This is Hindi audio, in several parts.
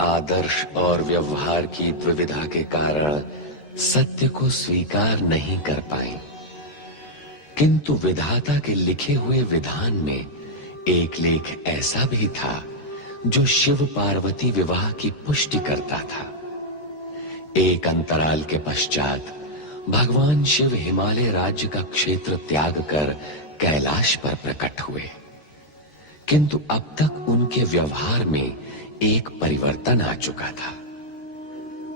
आदर्श और व्यवहार की द्विविधा के कारण सत्य को स्वीकार नहीं कर पाई, किंतु विधाता के लिखे हुए विधान में एक लेख ऐसा भी था जो शिव पार्वती विवाह की पुष्टि करता था। एक अंतराल के पश्चात भगवान शिव हिमालय राज्य का क्षेत्र त्याग कर कैलाश पर प्रकट हुए, किंतु अब तक उनके व्यवहार में एक परिवर्तन आ चुका था।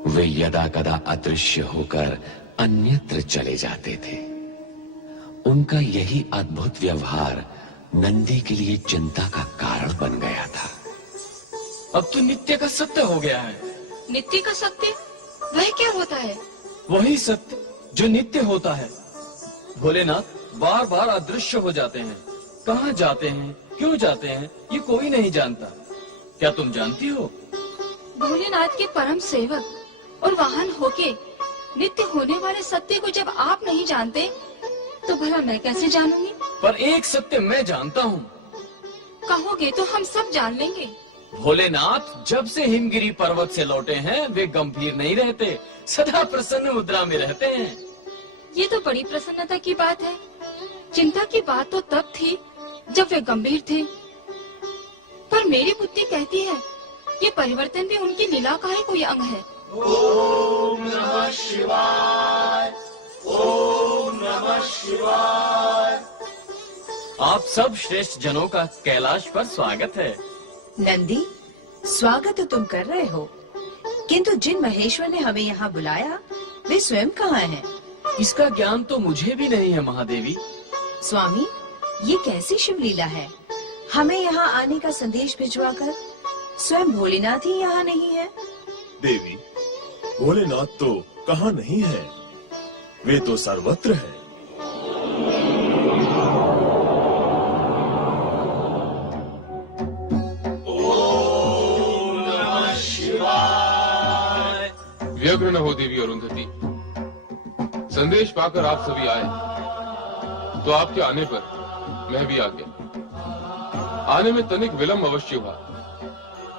वे यदा कदा अदृश्य होकर अन्यत्र चले जाते थे। उनका यही अद्भुत व्यवहार नंदी के लिए चिंता का कारण बन गया था। अब तो नित्य का सत्य हो गया है। नित्य का सत्य? वह क्या होता है? वही सत्य जो नित्य होता है। भोलेनाथ बार बार अदृश्य हो जाते हैं। कहाँ जाते हैं, क्यों जाते हैं, ये कोई नहीं जानता। क्या तुम जानती हो? भोलेनाथ के परम सेवक और वाहन होके नित्य होने वाले सत्य को जब आप नहीं जानते तो भला मैं कैसे जानूंगी? पर एक सत्य मैं जानता हूँ। कहोगे तो हम सब जान लेंगे। भोलेनाथ जब से हिमगिरी पर्वत से लौटे हैं वे गंभीर नहीं रहते, सदा प्रसन्न मुद्रा में रहते हैं। ये तो बड़ी प्रसन्नता की बात है। चिंता की बात तो तब थी जब वे गंभीर थे। पर मेरी बुद्धि कहती है ये परिवर्तन भी उनकी लीला का ही कोई अंग है। ओम नमः शिवाय, ओम नमः शिवाय। आप सब श्रेष्ठ जनों का कैलाश पर स्वागत है। नंदी, स्वागत तो तुम कर रहे हो, किंतु जिन महेश्वर ने हमें यहाँ बुलाया वे स्वयं कहाँ हैं? इसका ज्ञान तो मुझे भी नहीं है महादेवी। स्वामी, ये कैसी शिवलीला है? हमें यहाँ आने का संदेश भिजवाकर स्वयं भोलेनाथ ही यहाँ नहीं है। देवी, भोलेनाथ तो कहाँ नहीं है, वे तो सर्वत्र है। ओम नमः शिवाय। व्यग्र न हो देवी अरुंधति, संदेश पाकर आप सभी आए तो आपके आने पर मैं भी आ गया। आने में तनिक विलंब अवश्य हुआ,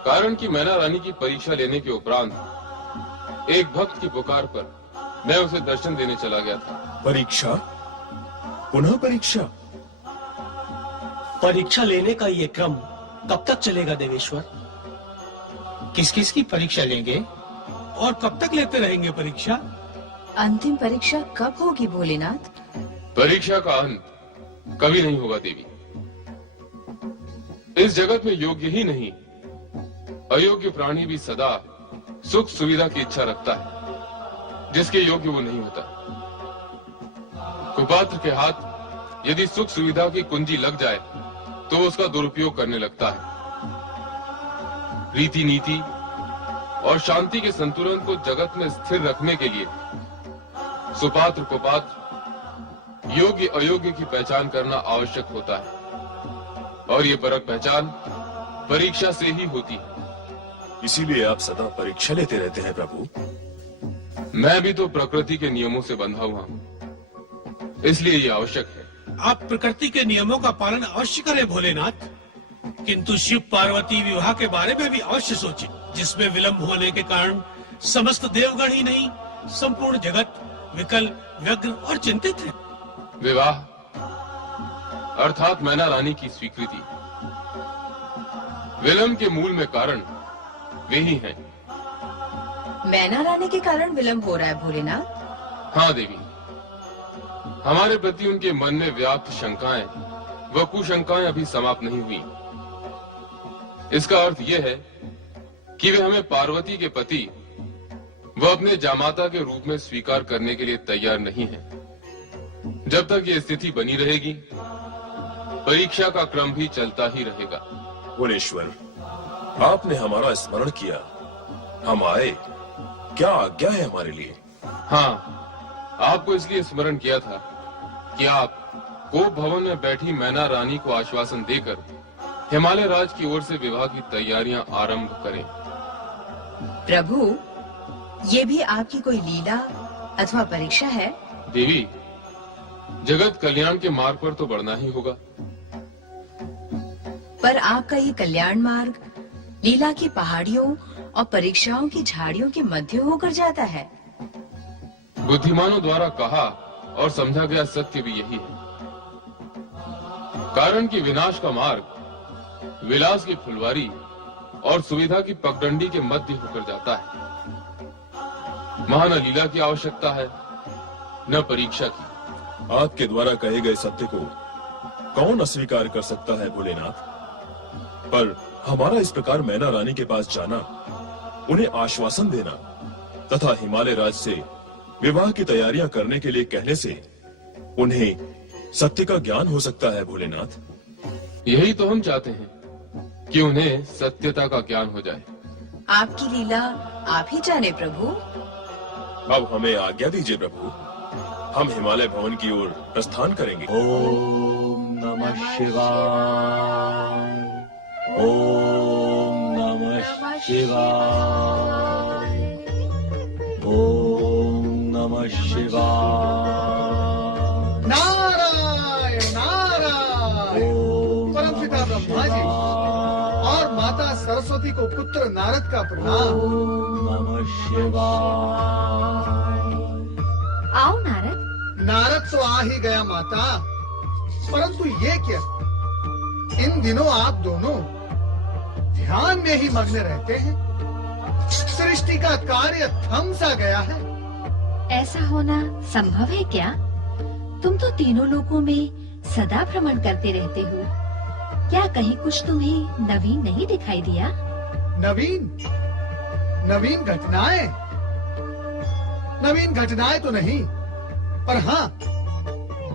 कारण कि मैना रानी की परीक्षा लेने के उपरांत एक भक्त की पुकार पर मैं उसे दर्शन देने चला गया था। परीक्षा? पुनः परीक्षा? परीक्षा लेने का ये क्रम कब तक चलेगा देवेश्वर? किस किस की परीक्षा लेंगे और कब तक लेते रहेंगे परीक्षा? अंतिम परीक्षा कब होगी भोलेनाथ? परीक्षा का अंत कभी नहीं होगा देवी। इस जगत में योग्य ही नहीं, अयोग्य प्राणी भी सदा सुख सुविधा की इच्छा रखता है, जिसके योग्य वो नहीं होता। कुपात्र के हाथ यदि सुख सुविधा की कुंजी लग जाए तो वो उसका दुरुपयोग करने लगता है। रीति नीति और शांति के संतुलन को जगत में स्थिर रखने के लिए सुपात्र कुपात्र, योग्य अयोग्य की पहचान करना आवश्यक होता है, और ये परख पहचान परीक्षा से ही होती है। इसीलिए आप सदा परीक्षा लेते रहते हैं प्रभु। मैं भी तो प्रकृति के नियमों से बंधा हुआ हूँ, इसलिए ये आवश्यक है। आप प्रकृति के नियमों का पालन अवश्य करें भोलेनाथ, किंतु शिव पार्वती विवाह के बारे में भी अवश्य सोचें, जिसमें विलंब होने के कारण समस्त देवगण ही नहीं संपूर्ण जगत विकल, व्यग्र और चिंतित है। विवाह अर्थात मैना रानी की स्वीकृति, विलंब के मूल में कारण वे ही हैं। मैना रानी के कारण विलंब हो रहा है भोलेनाथ? हाँ देवी, हमारे प्रति उनके मन में व्याप्त शंकाएं व कुशंकाएं अभी समाप्त नहीं हुई। इसका अर्थ यह है कि वे हमें पार्वती के पति व अपने जामाता के रूप में स्वीकार करने के लिए तैयार नहीं हैं। जब तक ये स्थिति बनी रहेगी, परीक्षा का क्रम भी चलता ही रहेगा। भोलेश्वर, आपने हमारा स्मरण किया, हम आए। क्या आज्ञा है हमारे लिए? हाँ, आपको इसलिए स्मरण किया था कि आप कोप भवन में बैठी मैना रानी को आश्वासन देकर हिमालय राज की ओर से विवाह की तैयारियां आरंभ करें। प्रभु, ये भी आपकी कोई लीला अथवा परीक्षा है? देवी, जगत कल्याण के मार्ग पर तो बढ़ना ही होगा। पर आपका ये कल्याण मार्ग लीला की पहाड़ियों और परीक्षाओं की झाड़ियों के मध्य होकर जाता है। बुद्धिमानों द्वारा कहा और समझा गया सत्य भी यही है। कारण कि विनाश का मार्ग विलास की फुलवारी और सुविधा की पगडंडी के मध्य होकर जाता है। वहां न लीला की आवश्यकता है, न परीक्षा की। आपके द्वारा कहे गए सत्य को कौन अस्वीकार कर सकता है भोलेनाथ? पर हमारा इस प्रकार मैना रानी के पास जाना, उन्हें आश्वासन देना तथा हिमालय राज से विवाह की तैयारियां करने के लिए कहने से उन्हें सत्य का ज्ञान हो सकता है भोलेनाथ। यही तो हम चाहते हैं कि उन्हें सत्यता का ज्ञान हो जाए। आपकी लीला आप ही जाने प्रभु। अब हमें आज्ञा दीजिए प्रभु, हम हिमालय भवन की ओर प्रस्थान करेंगे। ओम नमः शिवाय, ओम नमः शिवाय, ओम नमः शिवाय। नारायण नारायण। परम पिता ब्रह्मा जी और माता सरस्वती को पुत्र नारद का प्रणाम। ओम नमः शिवाय। आओ नारद। नारद तो आ ही गया माता, परंतु ये क्या, इन दिनों आप दोनों ध्यान में ही मग्न रहते हैं। सृष्टि का कार्य थम सा गया है। ऐसा होना संभव है क्या? तुम तो तीनों लोकों में सदा भ्रमण करते रहते हो, क्या कहीं कुछ तुम्हें नवीन नहीं दिखाई दिया? नवीन घटनाएं? नवीन घटनाएं तो नहीं, पर हाँ,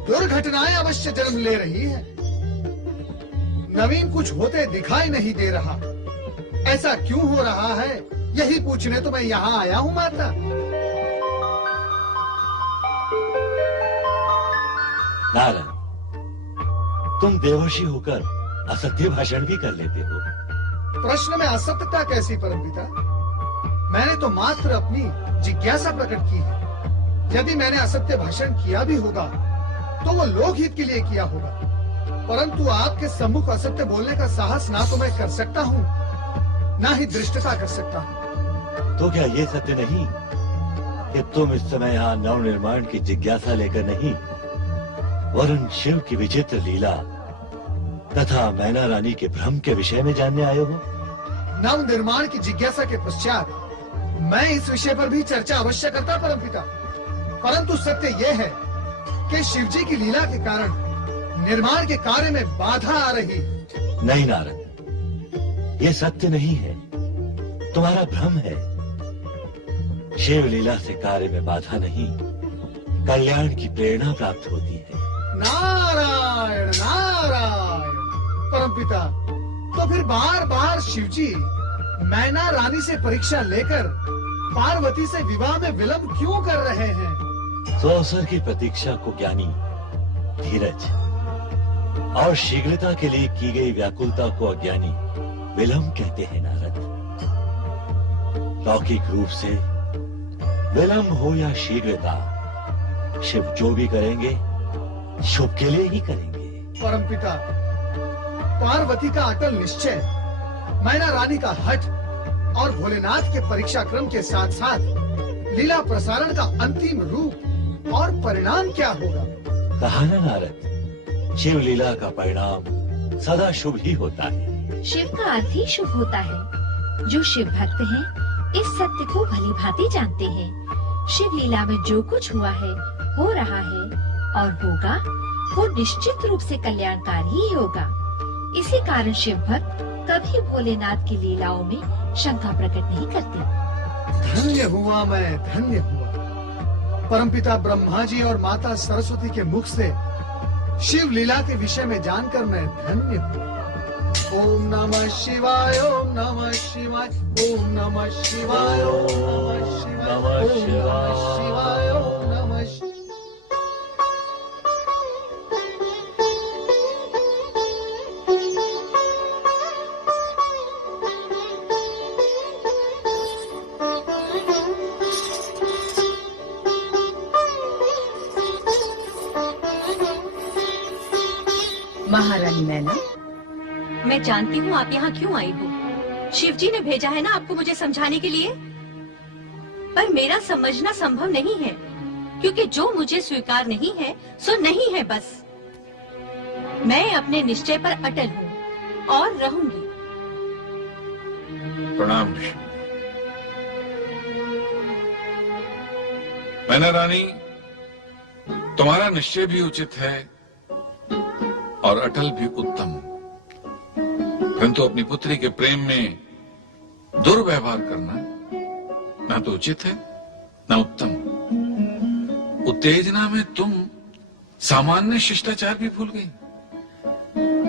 दुर्घटनाएं अवश्य जन्म ले रही है। नवीन कुछ होते दिखाई नहीं दे रहा। ऐसा क्यों हो रहा है, यही पूछने तो मैं यहाँ आया हूँ माता। नारद, तुम देवर्षि होकर असत्य भाषण भी कर लेते हो। प्रश्न में असत्यता कैसी परमपिता? मैंने तो मात्र अपनी जिज्ञासा प्रकट की है। यदि मैंने असत्य भाषण किया भी होगा तो वो लोकहित के लिए किया होगा, परंतु आपके सम्मुख असत्य बोलने का साहस ना तो मैं कर सकता हूँ, ना ही दृष्टता कर सकता हूँ। तो क्या ये सत्य नहीं कि तुम इस समय यहाँ नव निर्माण की जिज्ञासा लेकर नहीं, वरुण शिव की विचित्र लीला तथा मैना रानी के भ्रम के विषय में जानने आए हो? नव निर्माण की जिज्ञासा के पश्चात मैं इस विषय पर भी चर्चा अवश्य करता परमपिता, परंतु सत्य यह है कि शिवजी की लीला के कारण निर्माण के कार्य में बाधा आ रही है। नहीं नारद, ये सत्य नहीं है, तुम्हारा भ्रम है। शिव लीला से कार्य में बाधा नहीं, कल्याण की प्रेरणा प्राप्त होती है। नारायण नारायण परमपिता, तो फिर बार बार शिवजी मैना रानी से परीक्षा लेकर पार्वती से विवाह में विलंब क्यों कर रहे हैं? तो अवसर की प्रतीक्षा को ज्ञानी धीरज और शीघ्रता के लिए की गई व्याकुलता को अज्ञानी विलंब कहते हैं नारद। लौकिक रूप से विलंब हो या शीघ्रता, शिव जो भी करेंगे शुभ के लिए ही करेंगे। परमपिता, पार्वती का अटल निश्चय, मैना रानी का हठ और भोलेनाथ के परीक्षा क्रम के साथ साथ लीला प्रसारण का अंतिम रूप और परिणाम क्या होगा? कहा ना नारद, शिव लीला का परिणाम सदा शुभ ही होता है। शिव का अर्थ ही शुभ होता है। जो शिव भक्त हैं, इस सत्य को भली भांति जानते हैं। शिव लीला में जो कुछ हुआ है, हो रहा है और होगा, वो निश्चित रूप से कल्याणकारी ही होगा। इसी कारण शिव भक्त कभी भोलेनाथ की लीलाओं में शंका प्रकट नहीं करते। धन्य हुआ मैं, धन्य हुआ। परमपिता ब्रह्मा जी और माता सरस्वती के मुख से शिव लीला के विषय में जानकर मैं धन्य हूँ। ओम नमः शिवाय, ओम नमः शिवाय, ओम नमः शिवाय, ओम नमः शिवाय, ओम नमः शिवाय, ओम नमः शिवाय। महारानी मैना, मैं जानती हूँ आप यहाँ क्यों आई हो। शिवजी ने भेजा है ना आपको मुझे समझाने के लिए, पर मेरा समझना संभव नहीं है, क्योंकि जो मुझे स्वीकार नहीं है सो नहीं है बस। मैं अपने निश्चय पर अटल हूँ और रहूंगी। प्रणाम ऋषि। मैना रानी, तुम्हारा निश्चय भी उचित है और अटल भी उत्तम, परंतु अपनी पुत्री के प्रेम में दुर्व्यवहार करना न तो उचित है न उत्तम। उत्तेजना में तुम सामान्य शिष्टाचार भी भूल गई।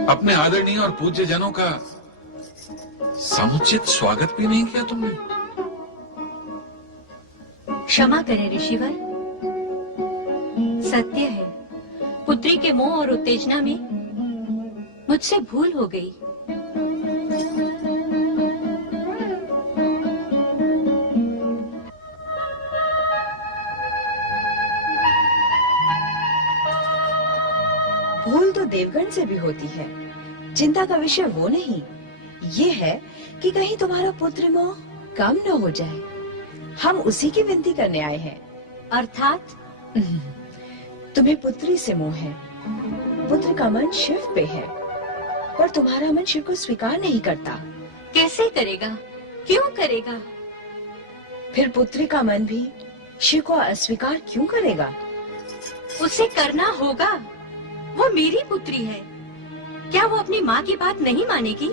अपने आदरणीय और पूज्य जनों का समुचित स्वागत भी नहीं किया तुमने। क्षमा करें ऋषिवर, सत्य है, पुत्री के मोह और उत्तेजना में मुझसे भूल हो गई। भूल तो देवगण से भी होती है, चिंता का विषय वो नहीं। ये है कि कहीं तुम्हारा पुत्र मोह कम न हो जाए। हम उसी की विनती करने आए हैं। अर्थात तुम्हें पुत्री से मोह है, पुत्र का मन शिव पे है, पर तुम्हारा मन शिव को स्वीकार नहीं करता। कैसे करेगा, क्यों करेगा? फिर पुत्री का मन भी शिव को अस्वीकार क्यों करेगा? उसे करना होगा, वो मेरी पुत्री है। क्या वो अपनी माँ की बात नहीं मानेगी?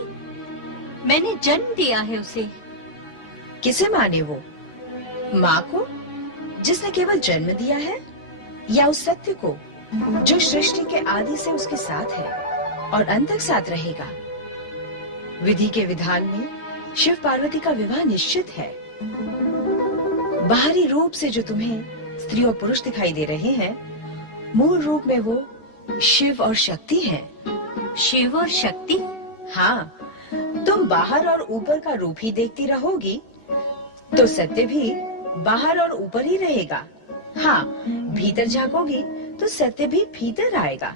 मैंने जन्म दिया है उसे। किसे माने वो? माँ को, जिसने केवल जन्म दिया है, या उस सत्य को जो सृष्टि के आदि से उसके साथ है और अंत तक साथ रहेगा? विधि के विधान में शिव पार्वती का विवाह निश्चित है। बाहरी रूप से जो तुम्हें स्त्री और पुरुष दिखाई दे रहे हैं, मूल रूप में वो शिव और शक्ति हैं। शिव और शक्ति? हाँ, तुम बाहर और ऊपर का रूप ही देखती रहोगी तो सत्य भी बाहर और ऊपर ही रहेगा। हाँ, भीतर झांकोगी तो सत्य भी भीतर आएगा।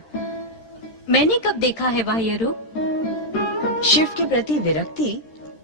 मैंने कब देखा है बाह्य रूप? शिव के प्रति विरक्ति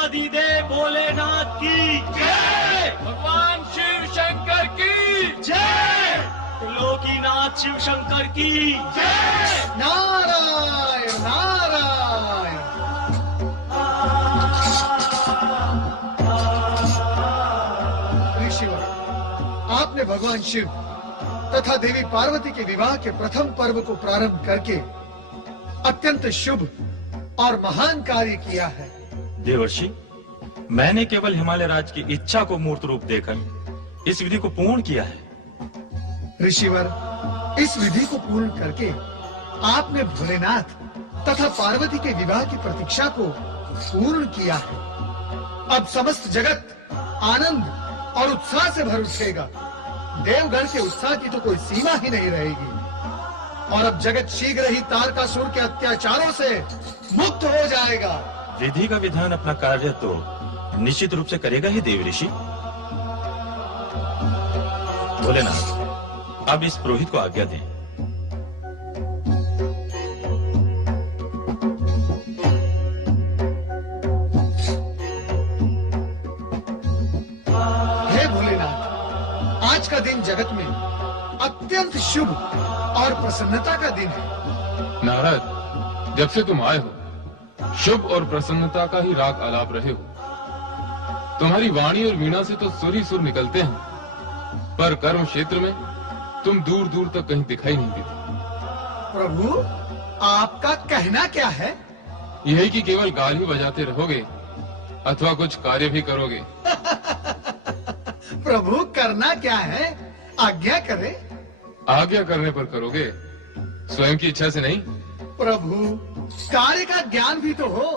देवादिदेव भोलेनाथ की जय। भगवान शिव शंकर की जय। त्रिलोकीनाथ शिव शंकर की जय। नारायण नारायण। ऋषिवर, आपने भगवान शिव तथा देवी पार्वती के विवाह के प्रथम पर्व को प्रारंभ करके अत्यंत शुभ और महान कार्य किया है। देवर्षि, मैंने केवल हिमालय राज की इच्छा को मूर्त रूप देकर इस विधि को पूर्ण किया है। ऋषिवर, इस विधि को पूर्ण करके आपने भोलेनाथ तथा पार्वती के विवाह की प्रतीक्षा को पूर्ण किया है। अब समस्त जगत आनंद और उत्साह से भर उठेगा। देवगण के उत्साह की तो कोई सीमा ही नहीं रहेगी। और अब जगत शीघ्र ही तारकासुर के अत्याचारों से मुक्त हो जाएगा। विधि का विधान अपना कार्य तो निश्चित रूप से करेगा ही देव ऋषि। भोलेनाथ, अब इस पुरोहित को आज्ञा दें। हे भोलेनाथ, आज का दिन जगत में अत्यंत शुभ और प्रसन्नता का दिन है। नारद, जब से तुम आए हो शुभ और प्रसन्नता का ही राग आलाप रहे हो। तुम्हारी वाणी और वीणा से तो सुर ही सुर निकलते हैं, पर कर्म क्षेत्र में तुम दूर दूर तक कहीं दिखाई नहीं देते। प्रभु, आपका कहना क्या है? यही कि केवल गाल ही बजाते रहोगे अथवा कुछ कार्य भी करोगे। प्रभु, करना क्या है? आज्ञा करे। आज्ञा करने पर करोगे, स्वयं की इच्छा से नहीं। प्रभु, कार्य का ज्ञान भी तो हो।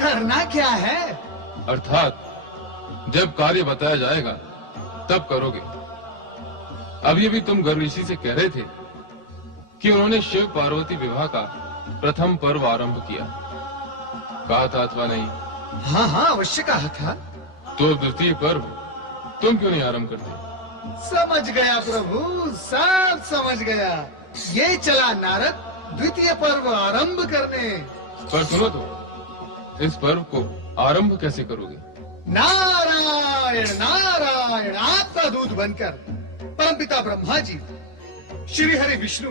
करना क्या है? अर्थात जब कार्य बताया जाएगा तब करोगे। अभी अभी तुम गर्भ ऋषि से कह रहे थे कि उन्होंने शिव पार्वती विवाह का प्रथम पर्व आरंभ किया। कहा था अथवा नहीं? हाँ हाँ, अवश्य कहा था। तो द्वितीय पर्व तुम क्यों नहीं आरंभ करते? समझ गया प्रभु, सब समझ गया। ये चला नारद द्वितीय पर्व आरंभ करने। पर सुनो तो, इस पर्व को आरंभ कैसे करोगे? नारायण नारायण। आपका दूत बनकर परमपिता ब्रह्मा जी, श्री हरि विष्णु,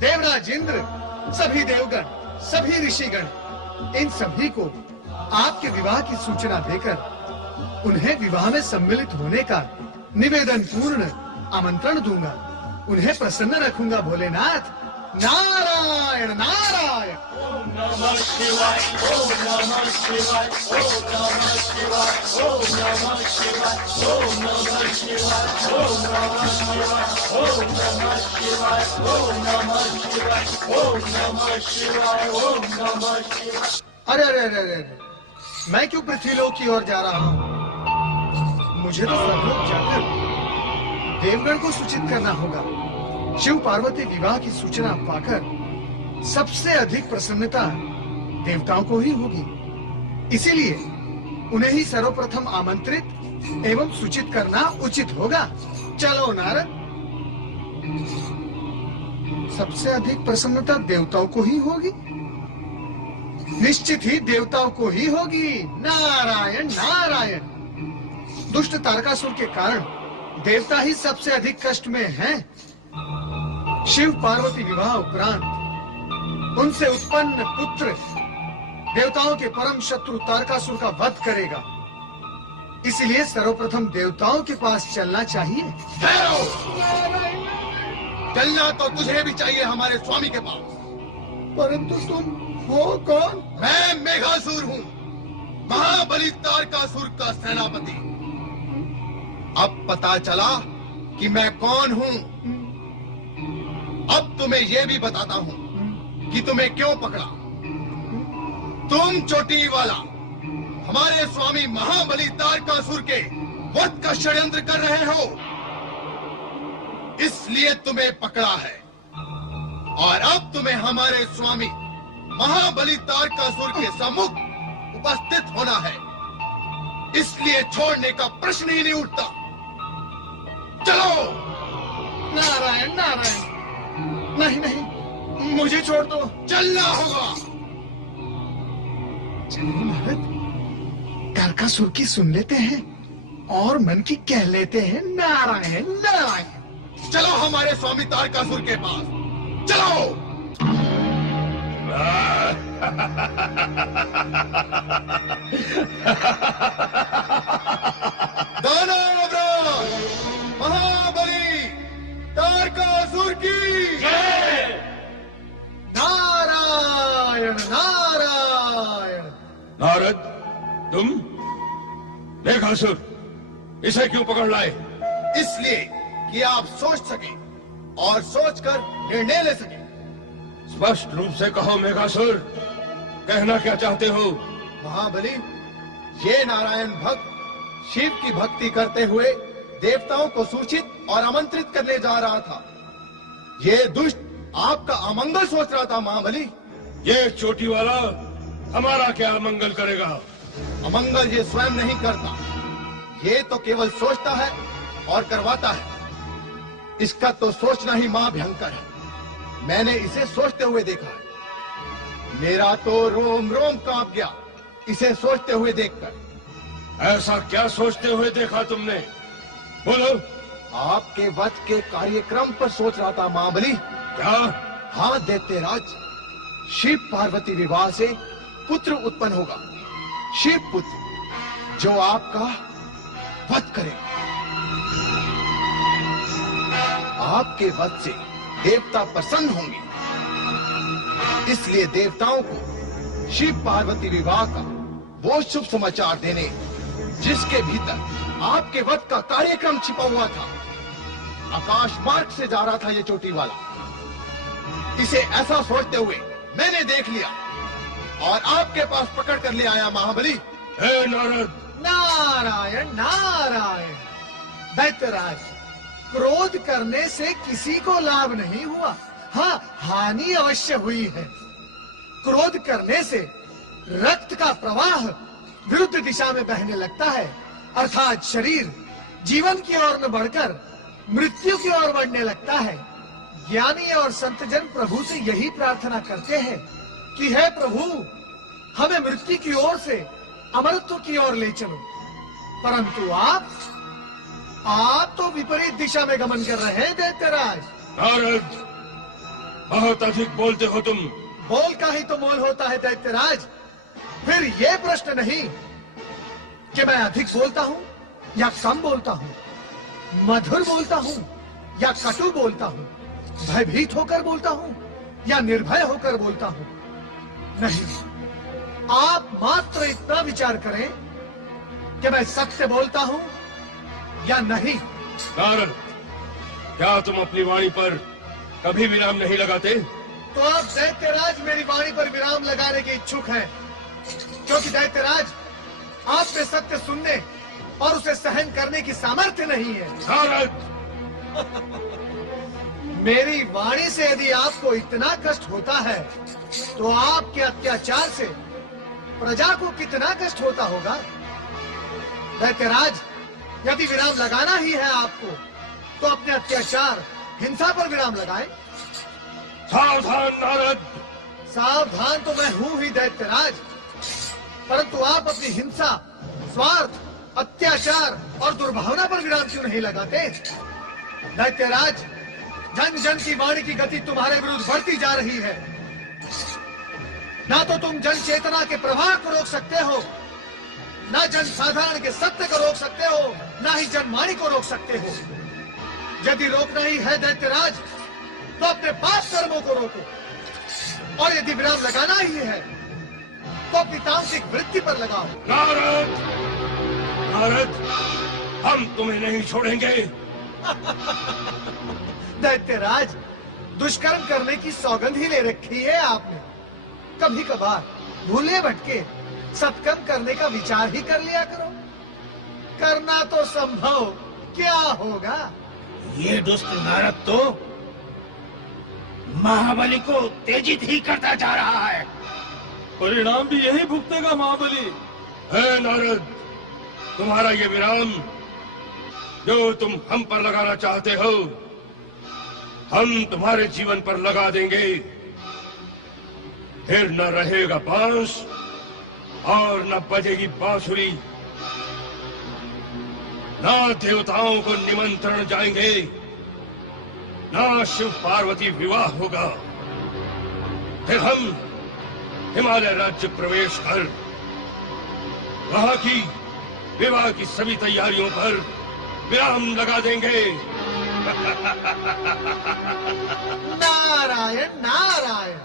देवराज इंद्र, सभी देवगण, सभी ऋषिगण, इन सभी को आपके विवाह की सूचना देकर उन्हें विवाह में सम्मिलित होने का निवेदन पूर्ण आमंत्रण दूंगा। उन्हें प्रसन्न रखूंगा भोलेनाथ। नारायण नारायण। ओम नमः शिवाय, ओम नमः शिवाय, ओम नमः शिवाय, ओम नमः शिवाय, ओम नमः शिवाय, ओम नमः शिवाय, ओम नमः शिवाय, ओम नमः शिवाय, ओम नमः शिवाय, ओम नमः शिवाय। अरे अरे अरे अरे, मैं क्यों पृथ्वीलोक की ओर जा रहा हूँ? मुझे तो स्वर्गलोक जाकर देवगण को सूचित करना होगा। शिव पार्वती विवाह की सूचना पाकर सबसे अधिक प्रसन्नता देवताओं को ही होगी। इसीलिए उन्हें ही सर्वप्रथम आमंत्रित एवं सूचित करना उचित होगा। चलो नारद। सबसे अधिक प्रसन्नता देवताओं को ही होगी। निश्चित ही देवताओं को ही होगी। नारायण नारायण। दुष्ट तारकासुर के कारण देवता ही सबसे अधिक कष्ट में हैं। शिव पार्वती विवाह उपरांत उनसे उत्पन्न पुत्र देवताओं के परम शत्रु तारकासुर का वध करेगा। इसलिए सर्वप्रथम देवताओं के पास चलना चाहिए। चलना तो तुझे भी चाहिए हमारे स्वामी के पास। परंतु तुम हो कौन? मैं मेघासुर हूँ, महाबली तारकासुर का सेनापति। अब पता चला कि मैं कौन हूँ। अब तुम्हें यह भी बताता हूँ कि तुम्हें क्यों पकड़ा। तुम चोटी वाला हमारे स्वामी महाबली तारकासुर के वध का षड्यंत्र कर रहे हो, इसलिए तुम्हें पकड़ा है। और अब तुम्हें हमारे स्वामी महाबली तारकासुर के सम्मुख उपस्थित होना है, इसलिए छोड़ने का प्रश्न ही नहीं उठता। चलो। नारायण नारायण। नहीं नहीं, मुझे छोड़ दो। चलना होगा। चलिए नारद, तारकासुर की सुन लेते हैं और मन की कह लेते हैं नारायण नारायण। चलो हमारे स्वामी तारकासुर के पास, चलो। दानव महाबली तारकासुर की जय। नारायण नारायण। नारद, तुम मेघासुर इसे क्यों पकड़ लाए? इसलिए कि आप सोच सके और सोचकर निर्णय ले सके। स्पष्ट रूप से कहो मेघासुर, कहना क्या चाहते हो? महाबली, ये नारायण भक्त शिव की भक्ति करते हुए देवताओं को सूचित और आमंत्रित करने जा रहा था। ये दुष्ट आपका अमंगल सोच रहा था महाबली। ये चोटी वाला हमारा क्या अमंगल करेगा? अमंगल ये स्वयं नहीं करता, ये तो केवल सोचता है और करवाता है। इसका तो सोचना ही महाभयंकर है। मैंने इसे सोचते हुए देखा है। मेरा तो रोम रोम कांप गया इसे सोचते हुए देखकर। ऐसा क्या सोचते हुए देखा तुमने? बोलो। आपके वध के कार्यक्रम पर सोच रहा था महाबली। क्या? हाँ दैत्यराज, शिव पार्वती विवाह से पुत्र उत्पन्न होगा, शिव पुत्र, जो आपका वध करेगा। आपके वध से देवता प्रसन्न होंगे, इसलिए देवताओं को शिव पार्वती विवाह का वो शुभ समाचार देने जिसके भीतर आपके वध का कार्यक्रम छिपा हुआ था। आकाश मार्ग से जा रहा था ये चोटी वाला। इसे ऐसा सोचते हुए मैंने देख लिया और आपके पास पकड़ कर ले आया महाबली। हे नारद। नारायण नारायण। दैत्यराज, क्रोध करने से किसी को लाभ नहीं हुआ, हाँ हानि अवश्य हुई है। क्रोध करने से रक्त का प्रवाह विरुद्ध दिशा में बहने लगता है, अर्थात शरीर जीवन की ओर न बढ़कर मृत्यु की ओर बढ़ने लगता है। ज्ञानी और संतजन प्रभु से यही प्रार्थना करते हैं कि हे प्रभु, हमें मृत्यु की ओर से अमरत्व की ओर ले चलो, परंतु आप तो विपरीत दिशा में गमन कर रहे हैं दैत्यराज। नारद, बहुत अधिक बोलते हो तुम। बोल का ही तो मोल होता है दैत्यराज। फिर ये प्रश्न नहीं कि मैं अधिक बोलता हूँ या कम बोलता हूँ, मधुर बोलता हूँ या कटु बोलता हूँ, भयभीत होकर बोलता हूँ या निर्भय होकर बोलता हूँ। नहीं, आप मात्र इतना विचार करें कि मैं सत्य बोलता हूँ या नहीं। नारद, क्या तुम अपनी वाणी पर कभी विराम नहीं लगाते? तो आप दैत्यराज मेरी वाणी पर विराम लगाने के इच्छुक हैं, क्योंकि दैत्यराज आप में सत्य सुनने और उसे सहन करने की सामर्थ्य नहीं है। नारद, मेरी वाणी से यदि आपको इतना कष्ट होता है, तो आपके अत्याचार से प्रजा को कितना कष्ट होता होगा। दैत्यराज, यदि विराम लगाना ही है आपको, तो अपने अत्याचार हिंसा पर विराम लगाएं। सावधान नारद। सावधान तो मैं हूं ही दैत्यराज, परंतु आप अपनी हिंसा, स्वार्थ, अत्याचार और दुर्भावना पर विराम क्यों नहीं लगाते? दैत्यराज, जन जन की वाणी की गति तुम्हारे विरुद्ध बढ़ती जा रही है। ना तो तुम जन चेतना के प्रवाह को रोक सकते हो, ना जन साधारण के सत्य को रोक सकते हो, ना ही जनवाणी को रोक सकते हो। यदि रोकना ही है दैत्यराज, तो अपने पाप कर्मों को रोको, और यदि विराम लगाना ही है तो अपनी तामसिक वृत्ति पर लगाओ। नारद, नारद, हम तुम्हें नहीं छोड़ेंगे। दैत्यराज, दुष्कर्म करने की सौगंध ही ले रखी है आपने। कभी कभार भूले भटके सत्कर्म करने का विचार ही कर लिया करो। करना तो संभव क्या होगा। ये दुष्ट नारद तो महाबली को उत्तेजित ही करता जा रहा है। परिणाम भी यही भुगतेगा महाबली। हे नारद, तुम्हारा ये विराम जो तुम हम पर लगाना चाहते हो, हम तुम्हारे जीवन पर लगा देंगे। फिर न रहेगा बांस और न बजेगी बांसुरी। ना देवताओं को निमंत्रण जाएंगे, ना शिव पार्वती विवाह होगा। फिर हम हिमालय राज्य प्रवेश कर वहां की विवाह की सभी तैयारियों पर विराम लगा देंगे। नारायण नारायण,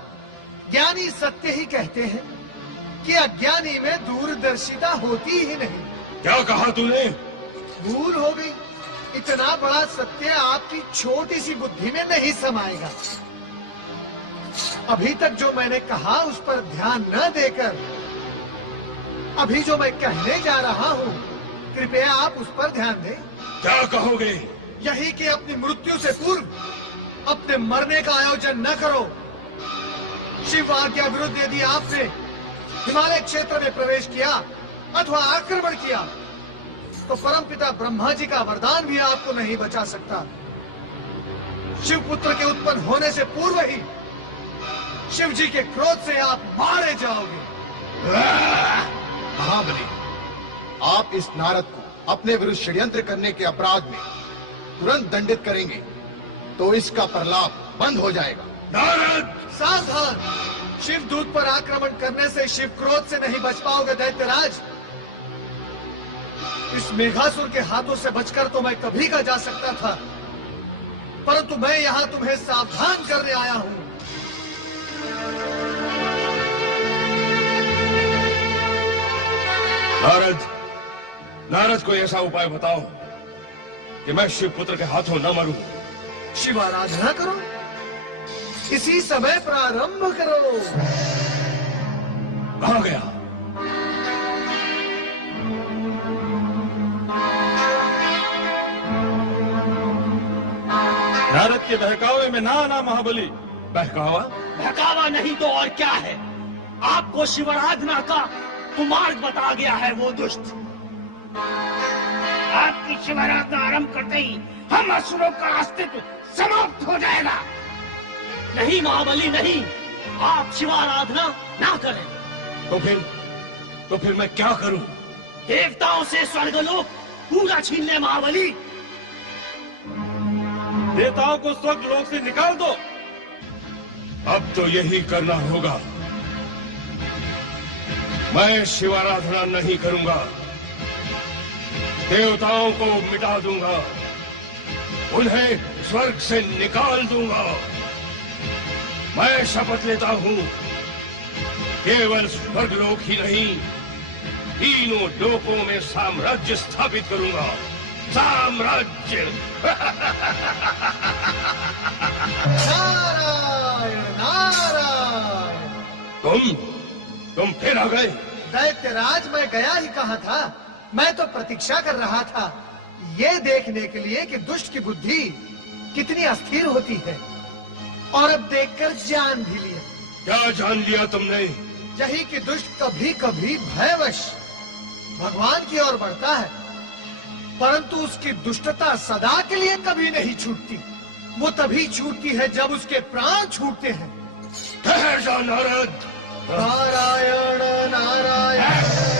ज्ञानी सत्य ही कहते हैं कि अज्ञानी में दूरदर्शिता होती ही नहीं। क्या कहा तूने? भूल हो गई। इतना बड़ा सत्य आपकी छोटी सी बुद्धि में नहीं समाएगा। अभी तक जो मैंने कहा उस पर ध्यान न देकर अभी जो मैं कहने जा रहा हूँ, कृपया आप उस पर ध्यान दें। क्या कहोगे? यही कि अपनी मृत्यु से पूर्व अपने मरने का आयोजन न करो। शिव आज्ञा विरुद्ध यदि आपने हिमालय क्षेत्र में प्रवेश किया अथवा आक्रमण किया तो परमपिता ब्रह्मा जी का वरदान भी आपको नहीं बचा सकता। शिव पुत्र के उत्पन्न होने से पूर्व ही शिव जी के क्रोध से आप मारे जाओगे। महाबली, आप इस नारद को अपने विरुद्ध षड्यंत्र करने के अपराध में तुरंत दंडित करेंगे तो इसका प्रलाप बंद हो जाएगा। नारद! सावधान! शिव दूत पर आक्रमण करने से शिव क्रोध से नहीं बच पाओगे दैत्यराज। इस मेघासुर के हाथों से बचकर तो मैं कभी का जा सकता था, परंतु मैं यहाँ तुम्हें सावधान करने आया हूँ। नारद कोई ऐसा उपाय बताओ कि मैं शिव पुत्र के हाथों न मरूं। शिव आराधना करो, इसी समय प्रारंभ करो। कहाँ गया? नारद के बहकावे में ना आना महाबली। बहकावा? बहकावा नहीं तो और क्या है। आपको शिवाराधना का कुमार्ग बता गया है वो दुष्ट। आपकी शिवाराधना आरंभ करते ही हम असुरों का अस्तित्व समाप्त हो जाएगा। नहीं महाबली नहीं, आप शिवाराधना ना करें। तो फिर मैं क्या करूं? देवताओं से स्वर्गलोक पूरा छीन ले महाबली। देवताओं को स्वर्गलोक से निकाल दो। अब तो यही करना होगा। मैं शिवाराधना नहीं करूंगा, देवताओं को मिटा दूंगा, उन्हें स्वर्ग से निकाल दूंगा। मैं शपथ लेता हूं, केवल स्वर्गलोक ही नहीं, तीनों लोकों में साम्राज्य स्थापित करूंगा। साम्राज्य! नारायण नारायण। तुम फिर आ गए? दैत्यराज, मैं गया ही कहा था। मैं तो प्रतीक्षा कर रहा था ये देखने के लिए कि दुष्ट की बुद्धि कितनी अस्थिर होती है, और अब देखकर जान भी लिया। क्या जान लिया तुमने? यही कि दुष्ट कभी कभी भयवश भगवान की ओर बढ़ता है, परंतु उसकी दुष्टता सदा के लिए कभी नहीं छूटती। वो तभी छूटती है जब उसके प्राण छूटते हैं। ठहर जा नारद। नारायण नारायण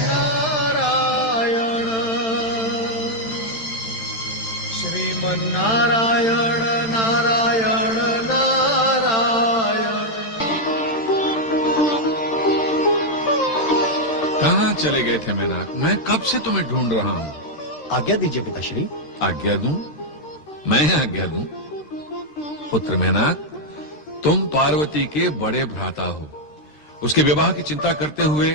नारायण, श्रीमन नारायण नारायण नारायण। कहाँ चले गए थे मेनाक? मैं कब से तुम्हें ढूंढ रहा हूँ। आज्ञा दीजिए पिताश्री। आज्ञा दूं? मैं आज्ञा दूं? पुत्र मेनाक, तुम पार्वती के बड़े भ्राता हो। उसके विवाह की चिंता करते हुए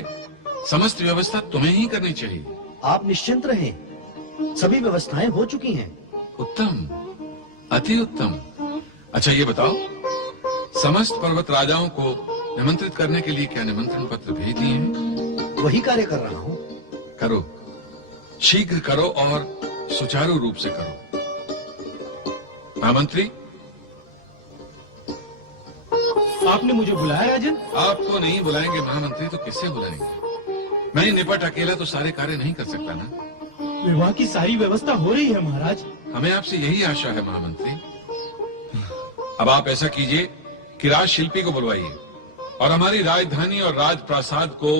समस्त व्यवस्था तुम्हें ही करनी चाहिए। आप निश्चिंत रहें, सभी व्यवस्थाएं हो चुकी हैं। उत्तम, अति उत्तम। अच्छा ये बताओ, समस्त पर्वत राजाओं को निमंत्रित करने के लिए क्या निमंत्रण पत्र भेज दिए हैं? वही कार्य कर रहा हूँ। करो, शीघ्र करो और सुचारू रूप से करो। महामंत्री, आपने मुझे बुलाया राजन? आपको नहीं बुलाएंगे महामंत्री तो किससे बुलाएंगे? मैं निपट अकेला तो सारे कार्य नहीं कर सकता ना। विवाह की सारी व्यवस्था हो रही है महाराज। हमें आपसे यही आशा है महामंत्री। अब आप ऐसा कीजिए कि राजशिल्पी को बुलवाइए और हमारी राजधानी और राजप्रासाद को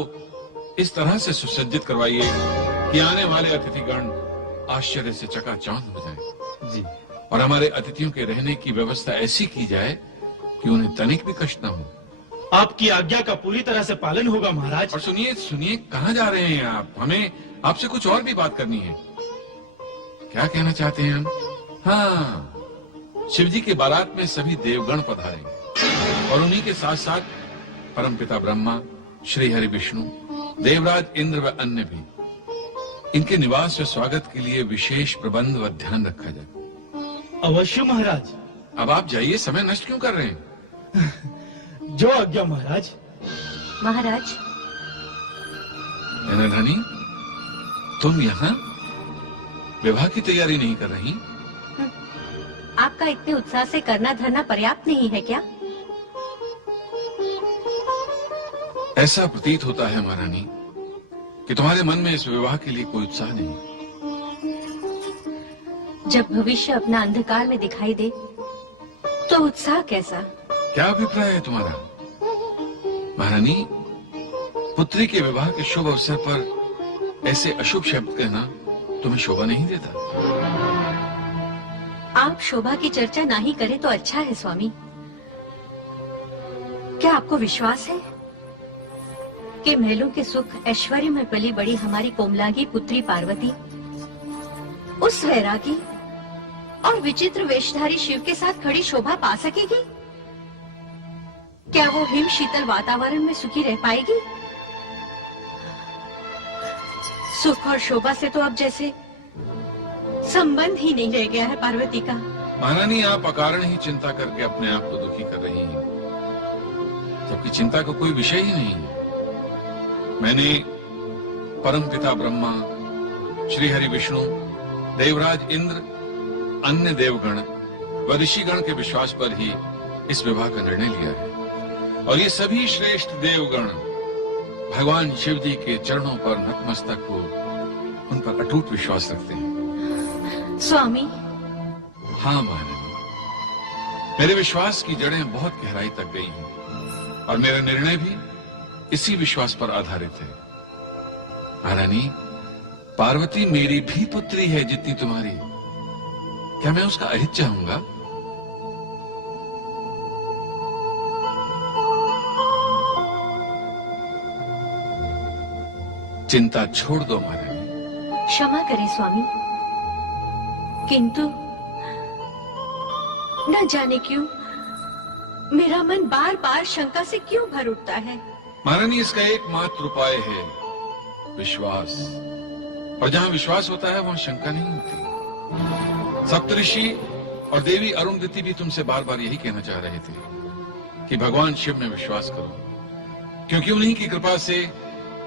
इस तरह से सुसज्जित करवाइए कि आने वाले अतिथिगण आश्चर्य से चकाचौंध हो जाए जी। और हमारे अतिथियों के रहने की व्यवस्था ऐसी की जाए कि उन्हें तनिक भी कष्ट न हो। आपकी आज्ञा का पूरी तरह से पालन होगा महाराज। और सुनिए सुनिए, कहाँ जा रहे हैं आप? हमें आपसे कुछ और भी बात करनी है। क्या कहना चाहते हैं हम? हाँ, शिवजी के बारात में सभी देवगण पधारे और उन्हीं के साथ साथ परमपिता ब्रह्मा, श्री हरि विष्णु, देवराज इंद्र व अन्य भी। इनके निवास व स्वागत के लिए विशेष प्रबंध व ध्यान रखा जाए। अवश्य महाराज। अब आप जाइए, समय नष्ट क्यों कर रहे हैं? जो आज्ञा महाराज। महाराज, नैनारानी, तुम यहाँ विवाह की तैयारी नहीं कर रही? आपका इतने उत्साह से करना धरना पर्याप्त नहीं है क्या? ऐसा प्रतीत होता है महारानी कि तुम्हारे मन में इस विवाह के लिए कोई उत्साह नहीं। जब भविष्य अपना अंधकार में दिखाई दे तो उत्साह कैसा? क्या अभिप्राय है तुम्हारा? महारानी, पुत्री के विवाह के शुभ अवसर पर ऐसे अशुभ शब्द कहना तुम्हें शोभा नहीं देता। आप शोभा की चर्चा ना ही करें तो अच्छा है स्वामी। क्या आपको विश्वास है कि महलों के सुख ऐश्वर्य में पली बड़ी हमारी कोमलांगी पुत्री पार्वती उस वैरागी और विचित्र वेशधारी शिव के साथ खड़ी शोभा पा सकेगी? क्या वो हिम शीतल वातावरण में सुखी रह पाएगी? सुख और शोभा से तो अब जैसे संबंध ही नहीं रह गया है पार्वती का। महारानी, आप अकारण ही चिंता करके अपने आप को दुखी कर रही हैं, जबकि चिंता का कोई विषय ही नहीं है। मैंने परमपिता ब्रह्मा, श्री हरि विष्णु, देवराज इंद्र, अन्य देवगण व ऋषिगण के विश्वास पर ही इस विवाह का निर्णय लिया है। और ये सभी श्रेष्ठ देवगण भगवान शिव जी के चरणों पर नतमस्तक हो उन पर अटूट विश्वास रखते हैं। स्वामी। हाँ महारानी, मेरे विश्वास की जड़ें बहुत गहराई तक गई हैं और मेरा निर्णय भी इसी विश्वास पर आधारित है। महारानी, पार्वती मेरी भी पुत्री है जितनी तुम्हारी। क्या मैं उसका अहित चाहूंगा? चिंता छोड़ दो महारानी। क्षमा करें स्वामी, किंतु न जाने क्यों मेरा मन बार बार शंका से क्यों भर उठता है। महारानी, इसका एकमात्र उपाय है विश्वास, और जहां विश्वास होता है वहां शंका नहीं होती। सप्तऋषि और देवी अरुंधति भी तुमसे बार बार यही कहना चाह रहे थे कि भगवान शिव में विश्वास करो, क्योंकि उन्हीं की कृपा से,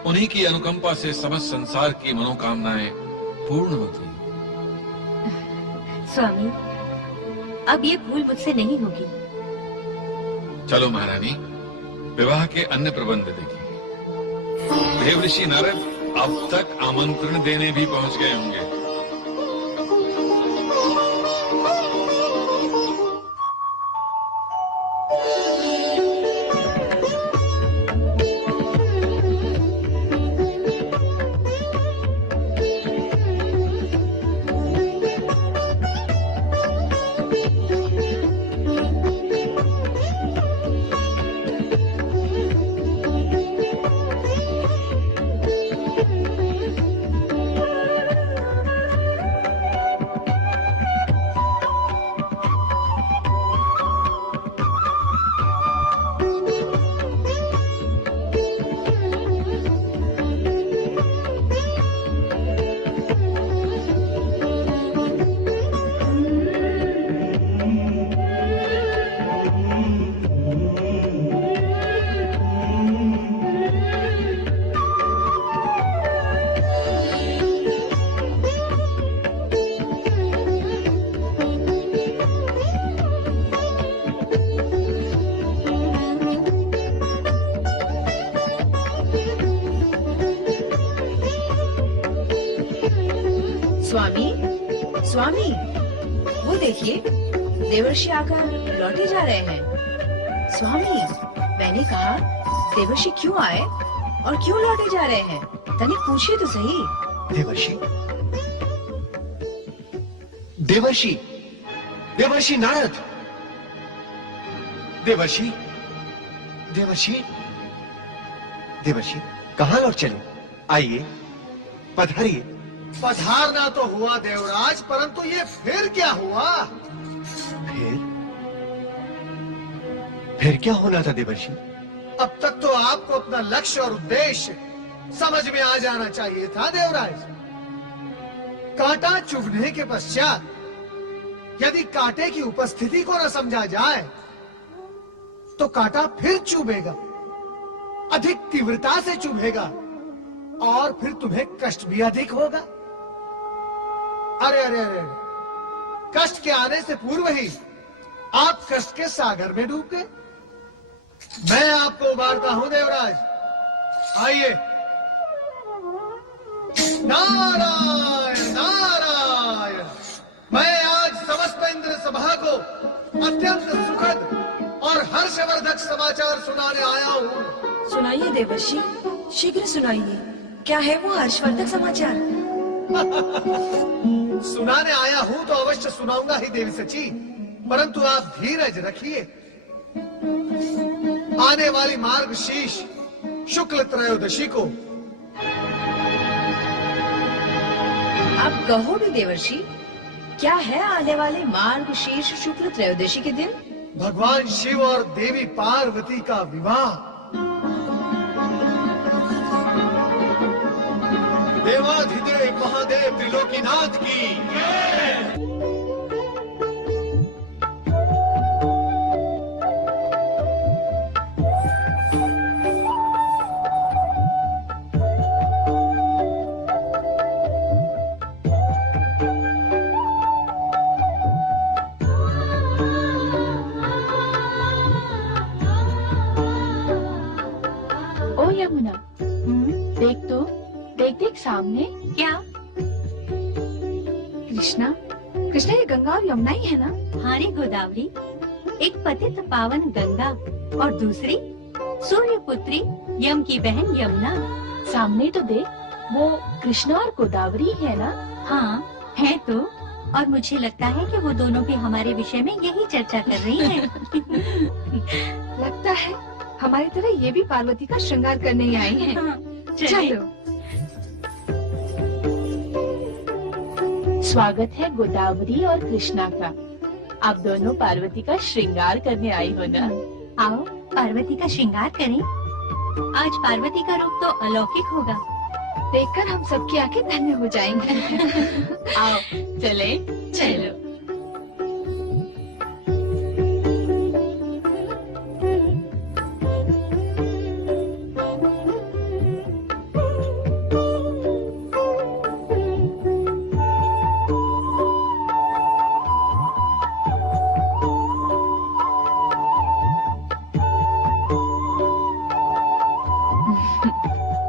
उन्हीं की अनुकंपा से समस्त संसार की मनोकामनाएं पूर्ण होती हैं। स्वामी, अब ये भूल मुझसे नहीं होगी। चलो महारानी, विवाह के अन्य प्रबंध देखिए। देव ऋषि नारद अब तक आमंत्रण देने भी पहुंच गए होंगे। स्वामी, स्वामी, वो देखिए, देवर्षि आकर लौटे जा रहे हैं। स्वामी, मैंने कहा देवर्षि क्यों आए और क्यों लौटे जा रहे हैं? तनिक पूछिए तो सही। देवर्षि, देवर्षि, देवर्षि नारद, देवर्षि, देवर्षि, देवर्षि, कहाँ लौट चले? आइए, पधारिए। पधारना तो हुआ देवराज, परंतु ये फिर क्या हुआ? फिर क्या होना था देवर्षि? अब तक तो आपको अपना लक्ष्य और उद्देश्य समझ में आ जाना चाहिए था देवराज। कांटा चुभने के पश्चात यदि कांटे की उपस्थिति को न समझा जाए तो कांटा फिर चुभेगा, अधिक तीव्रता से चुभेगा और फिर तुम्हें कष्ट भी अधिक होगा। अरे अरे अरे, कष्ट के आने से पूर्व ही आप कष्ट के सागर में डूब गए। मैं आपको उबारता हूं देवराज, आइए। नारायण नारायण, मैं आज समस्त इंद्र सभा को अत्यंत सुखद और हर्षवर्धक समाचार सुनाने आया हूँ। सुनाइए देवर्षि, शीघ्र सुनाइए। क्या है वो हर्षवर्धक समाचार? सुनाने आया हूँ तो अवश्य सुनाऊंगा ही देवी सची, परंतु आप धीरज रखिए। आने वाली मार्गशीर्ष शुक्ल त्रयोदशी को। आप कहो भी देवर्षि, क्या है आने वाले मार्गशीर्ष शुक्ल त्रयोदशी के दिन? भगवान शिव और देवी पार्वती का विवाह। देवाधिदेव महादेव त्रिलोकीनाथ की। ओ यमुना, देख तो, देख देख सामने। क्या? कृष्णा, कृष्णा ये गंगा और यमुना ही है ना? हाँ रे गोदावरी, एक पतित पावन गंगा और दूसरी सूर्य पुत्री यम की बहन यमुना। सामने तो देख, वो कृष्णा और गोदावरी है ना? हाँ है तो, और मुझे लगता है कि वो दोनों भी हमारे विषय में यही चर्चा कर रही हैं। लगता है हमारी तरह ये भी पार्वती का श्रृंगार करने ही आई हैं। चलो। स्वागत है गोदावरी और कृष्णा का। आप दोनों पार्वती का श्रृंगार करने आई हो ना? आओ पार्वती का श्रृंगार करें। आज पार्वती का रूप तो अलौकिक होगा। देखकर हम सबकी आंखें धन्य हो जाएंगी। आओ चले। चलो।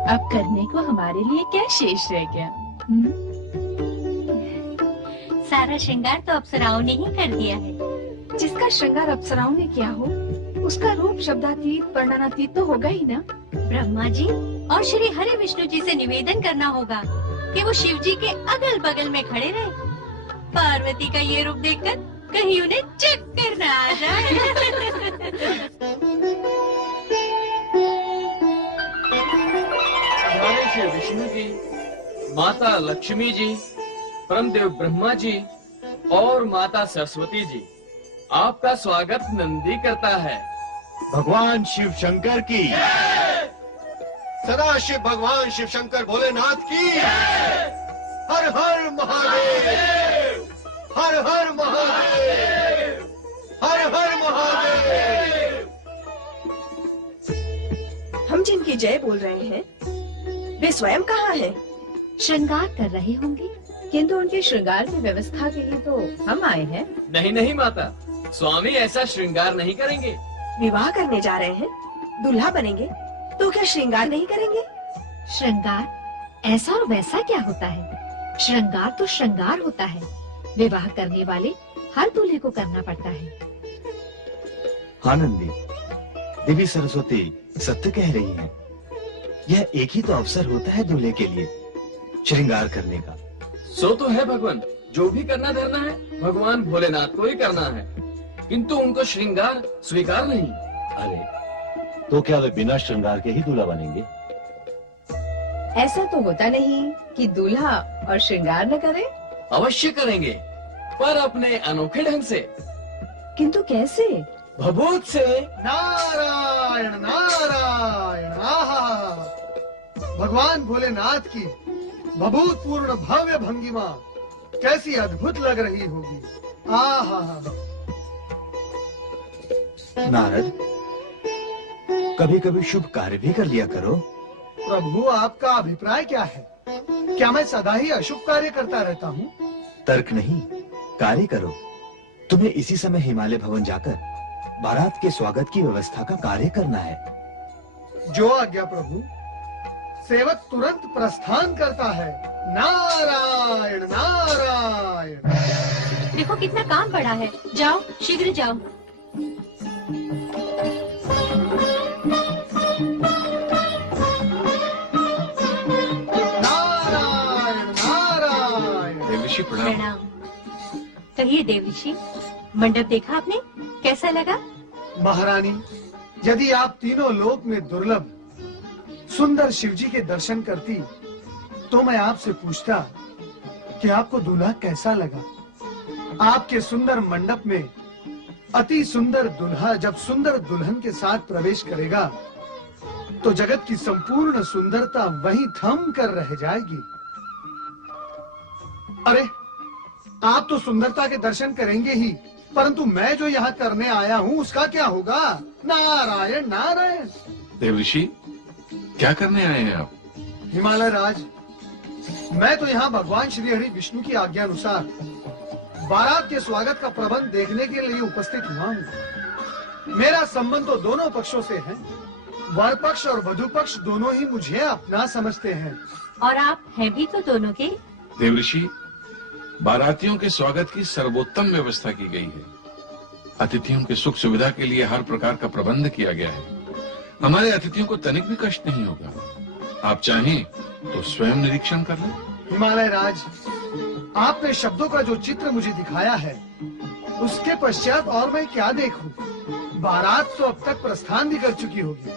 अब करने को हमारे लिए क्या शेष रह गया? सारा श्रृंगार तो अप्सराओं ने ही कर दिया है। जिसका श्रृंगार अप्सराओं ने किया हो, उसका रूप शब्दातीत वर्णनातीत तो होगा ही ना। ब्रह्मा जी और श्री हरि विष्णु जी से निवेदन करना होगा कि वो शिव जी के अगल बगल में खड़े रहे। पार्वती का ये रूप देखकर कहीं उन्हें चक्कर न आ जाए। श्री विष्णु जी, माता लक्ष्मी जी, परमदेव ब्रह्मा जी और माता सरस्वती जी, आपका स्वागत नंदी करता है। भगवान शिव शंकर की, सदा शिव भगवान शिव शंकर भोलेनाथ की। हर हर महादेव, हर हर महादेव, हर हर महादेव। हम जिनकी जय बोल रहे हैं वे स्वयं कहाँ हैं? श्रृंगार कर रहे होंगे। किंतु उनके श्रृंगार की व्यवस्था के लिए तो हम आए हैं। नहीं नहीं माता, स्वामी ऐसा श्रृंगार नहीं करेंगे। विवाह करने जा रहे हैं, दूल्हा बनेंगे, तो क्या श्रृंगार नहीं करेंगे? श्रृंगार ऐसा और वैसा क्या होता है? श्रृंगार तो श्रृंगार होता है। विवाह करने वाले हर दूल्हे को करना पड़ता है। आनंदी, देवी सरस्वती सत्य कह रही हैं। यह एक ही तो अवसर होता है दूल्हे के लिए श्रृंगार करने का। सो तो है भगवान, जो भी करना धरना है भगवान भोलेनाथ को ही करना है, किंतु उनको श्रृंगार स्वीकार नहीं। अरे तो क्या वे बिना श्रृंगार के ही दूल्हा बनेंगे? ऐसा तो होता नहीं कि दूल्हा और श्रृंगार न करे। अवश्य करेंगे, पर अपने अनोखे ढंग से। किंतु कैसे? भभूत से। नारायण नारायण। आहा, भगवान भोलेनाथ की भभूत पूर्ण भव्य भंगिमा कैसी अद्भुत लग रही होगी। आहा। नारद, कभी कभी शुभ कार्य भी कर लिया करो। प्रभु, आपका अभिप्राय क्या है? क्या मैं सदा ही अशुभ कार्य करता रहता हूँ? तर्क नहीं, कार्य करो। तुम्हें इसी समय हिमालय भवन जाकर बारात के स्वागत की व्यवस्था का कार्य करना है। जो आज्ञा प्रभु। सेवक तुरंत प्रस्थान करता है। नारायण नारायण। देखो कितना काम पड़ा है, जाओ शीघ्र जाओ। नारायण नारायण। देवऋषि प्रणाम। कहिए देवऋषि, मंडप देखा आपने, कैसा लगा? महारानी, यदि आप तीनों लोक में दुर्लभ सुंदर शिवजी के दर्शन करती तो मैं आपसे पूछता कि आपको दूल्हा कैसा लगा। आपके सुंदर मंडप में अति सुंदर दूल्हा जब सुंदर दुल्हन के साथ प्रवेश करेगा तो जगत की संपूर्ण सुंदरता वहीं थम कर रह जाएगी। अरे, आप तो सुंदरता के दर्शन करेंगे ही, परंतु मैं जो यहाँ करने आया हूँ उसका क्या होगा? नारायण नारायण। देवऋषि, क्या करने आए हैं आप? हिमालय राज, मैं तो यहाँ भगवान श्री हरि विष्णु की आज्ञा अनुसार बारात के स्वागत का प्रबंध देखने के लिए उपस्थित हुआ हूँ। मेरा संबंध तो दोनों पक्षों से है। वर पक्ष और वधु पक्ष दोनों ही मुझे अपना समझते हैं। और आप हैं भी तो दोनों के। देवऋषि, बारातियों के स्वागत की सर्वोत्तम व्यवस्था की गई है। अतिथियों के सुख सुविधा के लिए हर प्रकार का प्रबंध किया गया है। हमारे अतिथियों को तनिक भी कष्ट नहीं होगा। आप चाहें तो स्वयं निरीक्षण कर लें। हिमालय राज, आपने शब्दों का जो चित्र मुझे दिखाया है उसके पश्चात और मैं क्या देखूं? बारात तो अब तक प्रस्थान भी कर चुकी होगी।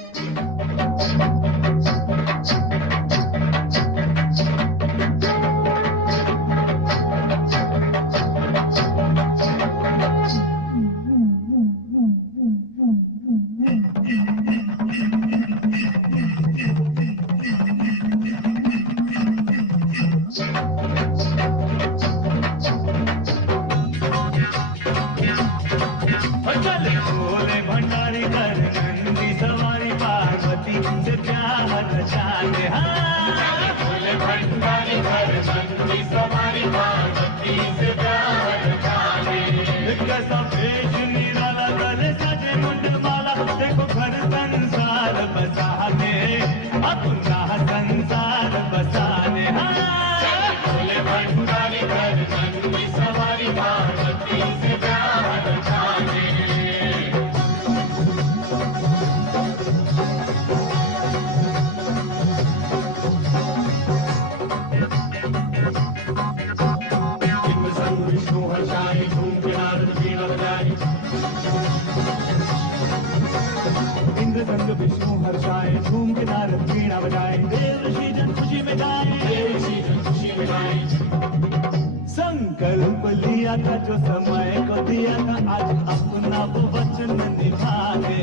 संकल्प लिया था जो समय को दिया था, आज अपना वो वचन निभाने।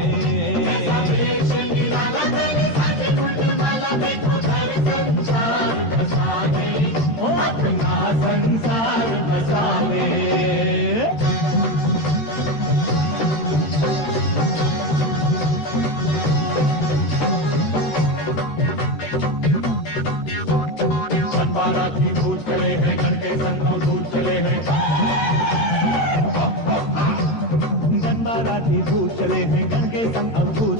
अपना संसार बसाने। बाराती दूर चले हैं, घर के संग दूर चले हैं। बाराती दूर चले हैं, घर के संग दूर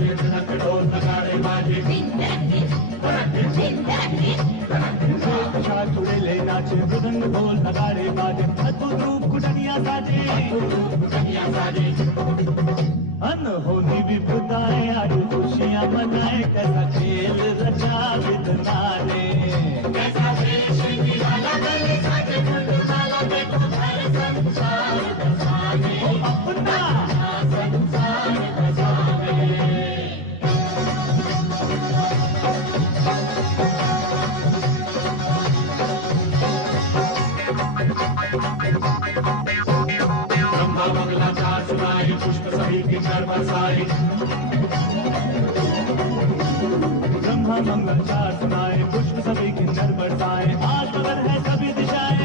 नाचे ढोलक ढोल नगाड़े बाजे चुड़ेले नाचे मृदंग ढोल नगाड़े बाजे अद्भुत रूप कुटनिया साजे अनहोनी विपदाएं आज खुशियां मनाए कैसा खेल रचा विधना ने कैसा खेल श्रृंगाला गले साजे फूलमाला देखो घर संसार बसाने अपना संसार बसाने ब्रह्मा मंगलाचार सुनाए पुष्प सभी किन्नर बरसाए ब्रह्मा मंगलाचार सुनाए पुष्प सभी किन्नर बरसाए आज मगन है सभी दिशाएं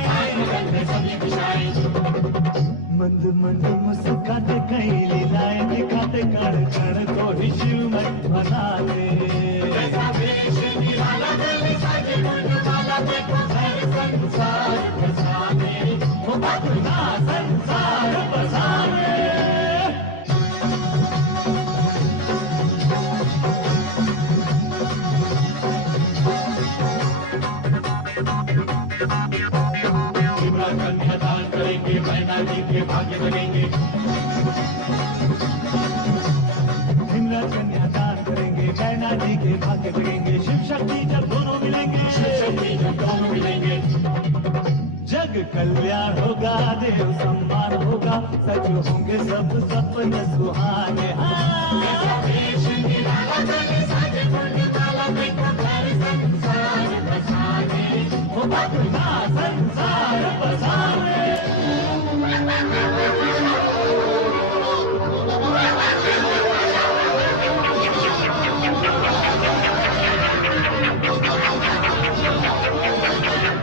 मंद मंद मुस्कुराते कई लीलाएं दिखाते कण कण को ही शिव मत बना दे कैसा वेश निराला गले साजे फूलमाला देखो घर संसार बसाने वो अपना संसार बसाने कन्यादान करेंगे मैना जी के भाग्य बनेंगे हिमराज कन्यादान करेंगे मैना जी के भाग्य बनेंगे शिव शक्ति जब दोनों मिलेंगे जग कल्याण होगा देव सम्मान होगा सच होंगे सब सपने सुहाने संसार बसाने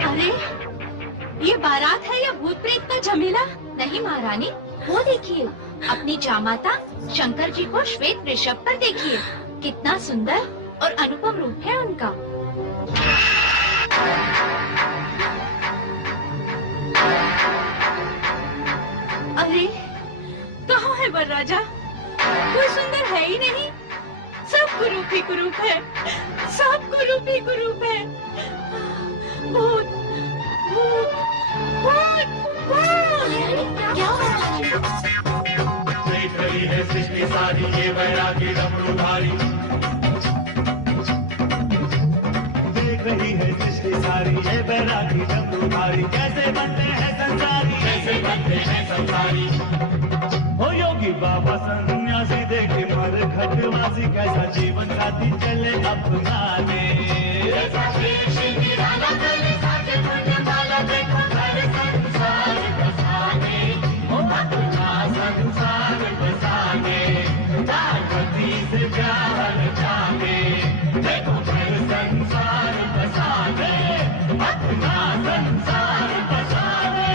अरे ये बारात है या भूत प्रेत का झमेला? नहीं महारानी, वो देखिए अपनी जामाता शंकर जी को श्वेत वृषभ पर देखिए, कितना सुंदर और अनुपम रूप है उनका। अरे कहाँ है वरराजा? कोई सुंदर है ही नहीं, सब कुरूप ही कुरूप है, सब कुरूप ही कुरूप है। भूत भूत भूत भूत क्या हो रहा है? देख रही है सृष्टि सारी ये वैरागी डमरूधारी देख रही है सृष्टि सारी ये वैरागी डमरूधारी कैसे बनते हैं संसारी हो योगी बाबा सन्यासी देखे मर खटवासी कैसा जीवन साथी चले अपनाने कैसा देश निराला गले साजे फूलमाला देखो घर संसार बसाने हो अपना संसार बसाने जागृति से प्यार जाने देखो घर संसार बसाने अपना संसार बसाने